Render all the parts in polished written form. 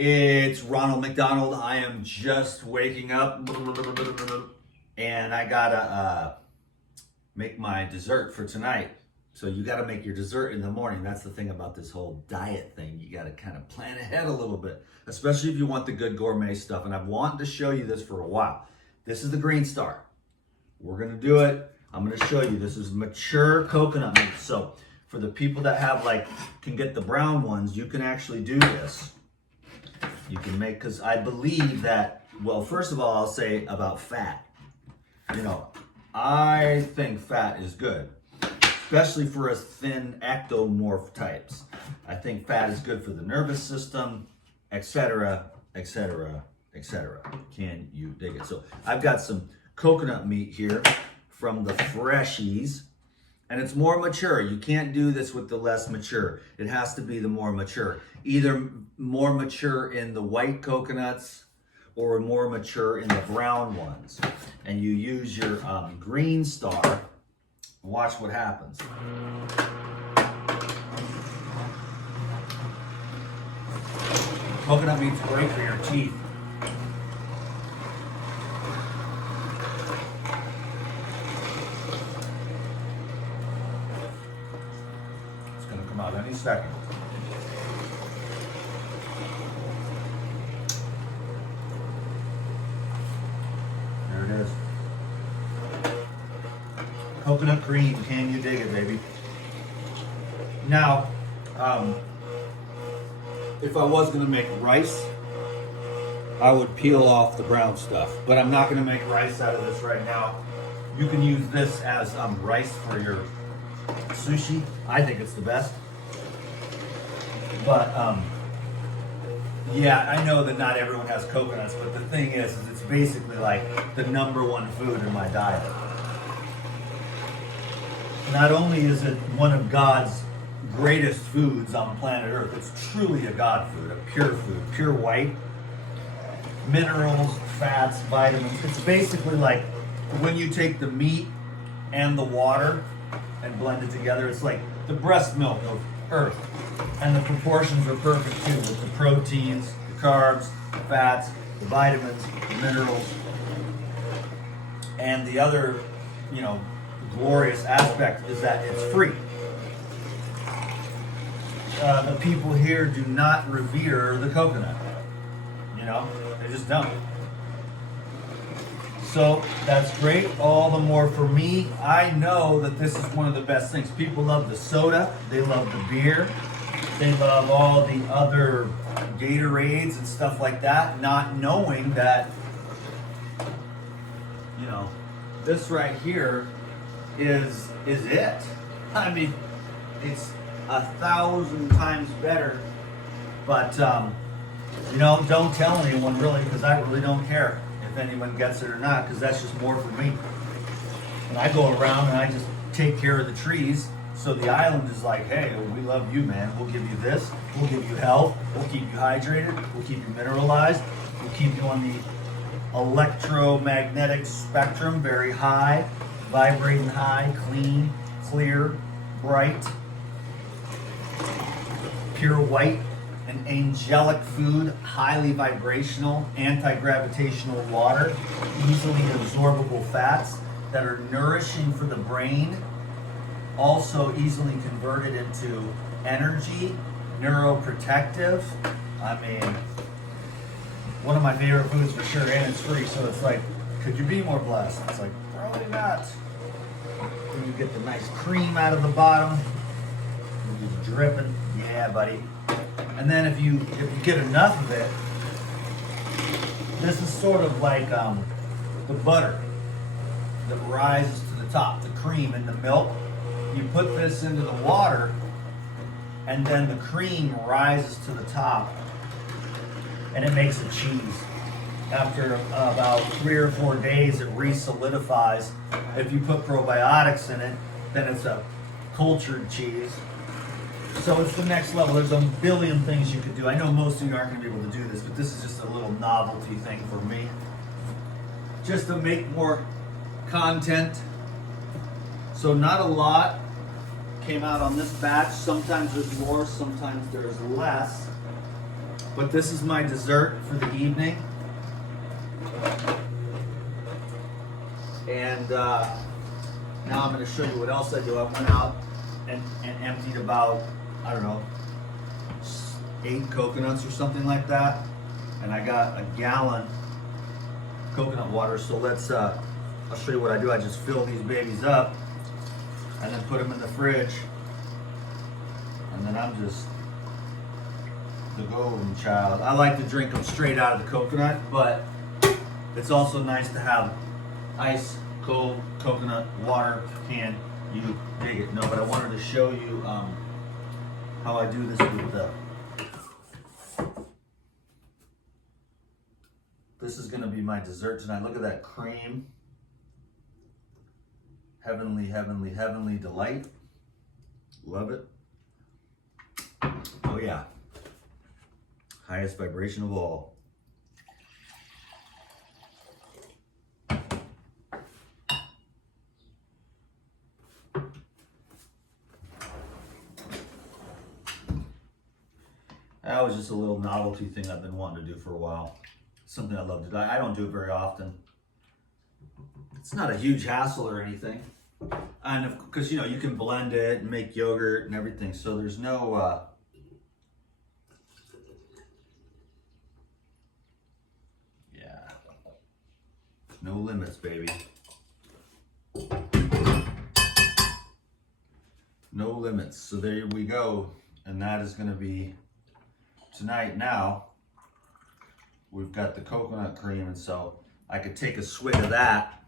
It's Ronald McDonald. I am just waking up and I gotta make my dessert for tonight. So you gotta make your dessert in the morning. That's the thing about this whole diet thing. You gotta kind of plan ahead a little bit, especially if you want the good gourmet stuff. And I've wanted to show you this for a while. This is the Green Star. We're gonna do it. I'm gonna show you. This is mature coconut meat. So for the people that have can get the brown ones, you can actually do this. You can make, because I believe that, well, first of all, I'll say about fat. You know, I think fat is good, especially for us thin ectomorph types. I think fat is good for the nervous system, etc., etc., etc. Can you dig it? So I've got some coconut meat here from the Freshies, and it's more mature. You can't do this with the less mature. It has to be the more mature. Either more mature in the white coconuts or more mature in the brown ones. And you use your Green Star. Watch what happens. Coconut meat's great for your teeth. It's gonna come out any second. There it is. Coconut cream, can you dig it, baby? Now, if I was gonna make rice, I would peel off the brown stuff, but I'm not gonna make rice out of this right now. You can use this as rice for your sushi. I think it's the best. But yeah, I know that not everyone has coconuts, but the thing is it's basically like the #1 food in my diet. Not only is it one of God's greatest foods on planet Earth, it's truly a God food, a pure food, pure white, minerals, fats, vitamins. It's basically like when you take the meat and the water and blend it together, it's like the breast milk of Earth. And the proportions are perfect too, with the proteins, the carbs, the fats, the vitamins, the minerals. And the other, glorious aspect is that it's free. The people here do not revere the coconut. They just don't. So that's great, all the more for me. I know that this is one of the best things. People love the soda, they love the beer, they love all the other Gatorades and stuff like that, not knowing that, this right here is it. I mean, it's 1,000 times better, but don't tell anyone really, because I really don't care if anyone gets it or not, because that's just more for me. And I go around and I just take care of the trees, so the island is like, hey, we love you, man. We'll give you this, we'll give you health, we'll keep you hydrated, we'll keep you mineralized, we'll keep you on the electromagnetic spectrum, very high, vibrating high, clean, clear, bright, pure white, an angelic food, highly vibrational, anti-gravitational water, easily absorbable fats that are nourishing for the brain, also easily converted into energy, neuroprotective. I mean, one of my favorite foods for sure, and it's free, so it's like, could you be more blessed? It's like, probably not. Then you get the nice cream out of the bottom, you're just dripping. Yeah, buddy. And then if you get enough of it, this is sort of like the butter that rises to the top, the cream in the milk. You put this into the water, and then the cream rises to the top, and it makes a cheese. After about 3 or 4 days, it re-solidifies. If you put probiotics in it, then it's a cultured cheese. So it's the next level. There's a billion things you could do. I know most of you aren't going to be able to do this, but this is just a little novelty thing for me. Just to make more content. So not a lot came out on this batch. Sometimes there's more, sometimes there's less. But this is my dessert for the evening. And now I'm going to show you what else I do. I went out and emptied about, I don't know, 8 coconuts or something like that. And I got a gallon coconut water. So let's, I'll show you what I do. I just fill these babies up and then put them in the fridge. And then I'm just the golden child. I like to drink them straight out of the coconut, but it's also nice to have ice cold coconut water. Can you dig it? No, but I wanted to show you how I do this with the. This is going to be my dessert tonight. Look at that cream. Heavenly, heavenly, heavenly delight. Love it. Oh yeah. Highest vibration of all. That was just a little novelty thing I've been wanting to do for a while. Something I love to do. I don't do it very often. It's not a huge hassle or anything. And because, you know, you can blend it and make yogurt and everything. So there's no, yeah, no limits, baby. No limits. So there we go. And that is going to be tonight. Now we've got the coconut cream, and so I could take a swig of that.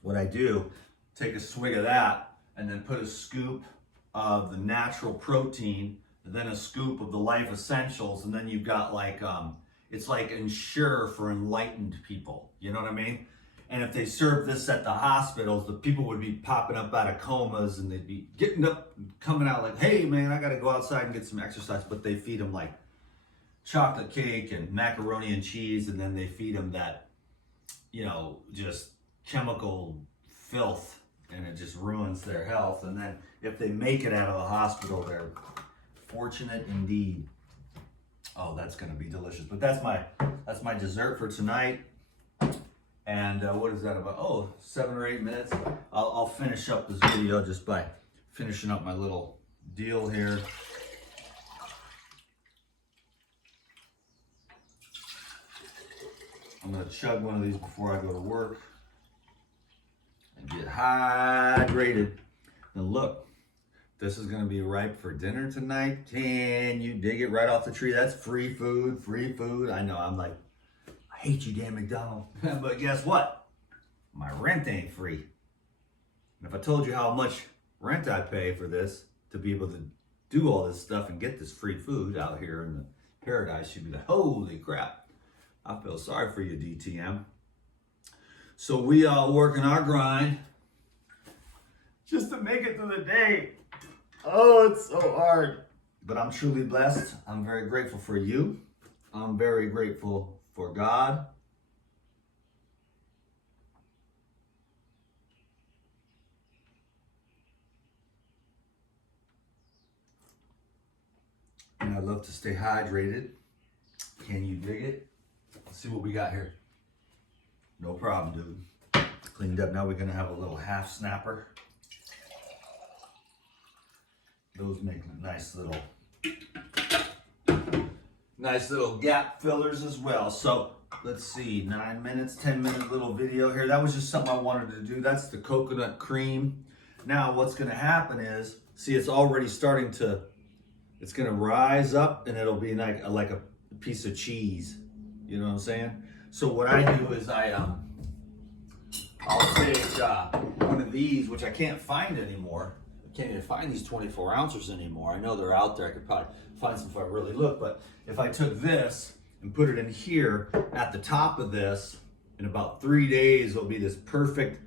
What I do, take a swig of that and then put a scoop of the natural protein, and then a scoop of the life essentials, and then you've got like it's like Ensure for enlightened people, you know what I mean? And if they served this at the hospitals, the people would be popping up out of comas and they'd be getting up and coming out like, hey man, I gotta go outside and get some exercise. But they feed them like chocolate cake and macaroni and cheese, and then they feed them that, you know, just chemical filth, and it just ruins their health. And then if they make it out of the hospital, they're fortunate indeed. Oh, that's gonna be delicious. But that's my dessert for tonight. And what is that about? Oh, 7 or 8 minutes. I'll finish up this video just by finishing up my little deal here. I'm gonna chug one of these before I go to work and get hydrated. Now look, this is gonna be ripe for dinner tonight. Can you dig it? Right off the tree? That's free food, free food. I know, I'm like, I hate you, damn McDonald's. But guess what? My rent ain't free. And if I told you how much rent I pay for this to be able to do all this stuff and get this free food out here in the paradise, you'd be like, holy crap. I feel sorry for you, DTM. So we are working our grind just to make it through the day. Oh, it's so hard. But I'm truly blessed. I'm very grateful for you. I'm very grateful for God. And I love to stay hydrated. Can you dig it? Let's see what we got here. No problem, dude. Cleaned up. Now we're gonna have a little half snapper. Those make nice little gap fillers as well. So let's see, 9 minutes, 10-minute little video here. That was just something I wanted to do. That's the coconut cream. Now what's gonna happen is, see, it's already starting to, it's gonna rise up and it'll be like a piece of cheese. You know what I'm saying? So what I do is I'll take one of these, which I can't find anymore. I can't even find these 24 ounces anymore. I know they're out there. I could probably find some if I really look. But if I took this and put it in here at the top of this, in about 3 days, it'll be this perfect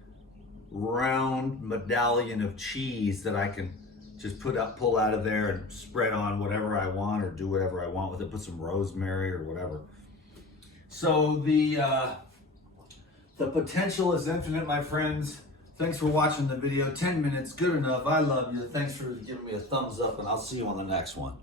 round medallion of cheese that I can just pull out of there and spread on whatever I want or do whatever I want with it. Put some rosemary or whatever. So the potential is infinite, my friends. Thanks for watching the video. 10 minutes, good enough. I love you. Thanks for giving me a thumbs up, and I'll see you on the next one.